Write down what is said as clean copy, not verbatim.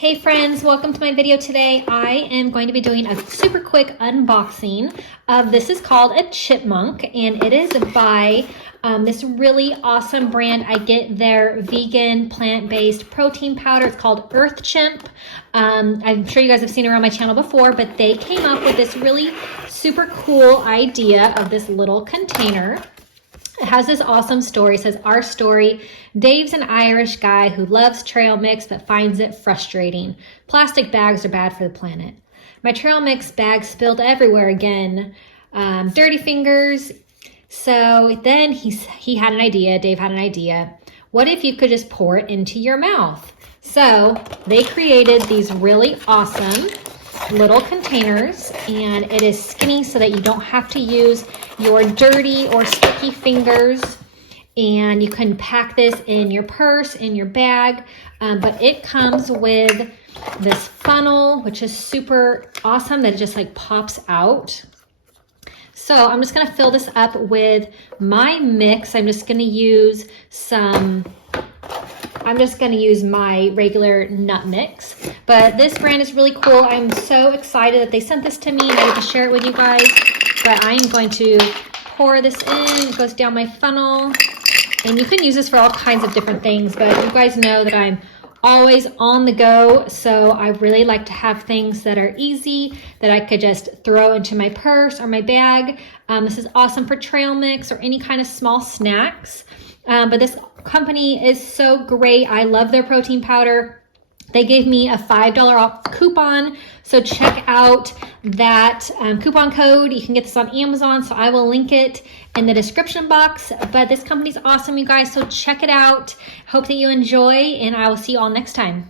Hey friends, welcome to my video today. I am going to be doing a super quick unboxing of this. Is called a Chipmunk, and it is by this really awesome brand. I get their vegan plant-based protein powder. It's called earthchimp. I'm sure you guys have seen it around my channel before, but they came up with this really super cool idea of this little container. It has this awesome story. It says, our story, Dave's an Irish guy who loves trail mix but finds it frustrating. Plastic bags are bad for the planet. My trail mix bag spilled everywhere again. Dirty fingers. So then he had an idea, Dave had an idea. What if you could just pour it into your mouth? So they created these really awesome little containers, and it is skinny so that you don't have to use your dirty or sticky fingers, and you can pack this in your purse, in your bag, but it comes with this funnel, which is super awesome, that it just like pops out. So I'm just gonna fill this up with my mix. I'm just gonna use my regular nut mix, but this brand is really cool. I'm so excited that they sent this to me and I get to share it with you guys. But I'm going to pour this in. It goes down my funnel, and you can use this for all kinds of different things, but you guys know that I'm always on the go, so I really like to have things that are easy, that I could just throw into my purse or my bag. This is awesome for trail mix or any kind of small snacks. But this company is so great. I love their protein powder. They gave me a $5 off coupon, so check out that coupon code. You can get this on Amazon, so I will link it in the description box. But this company's awesome, you guys, so check it out. Hope that you enjoy, and I will see you all next time.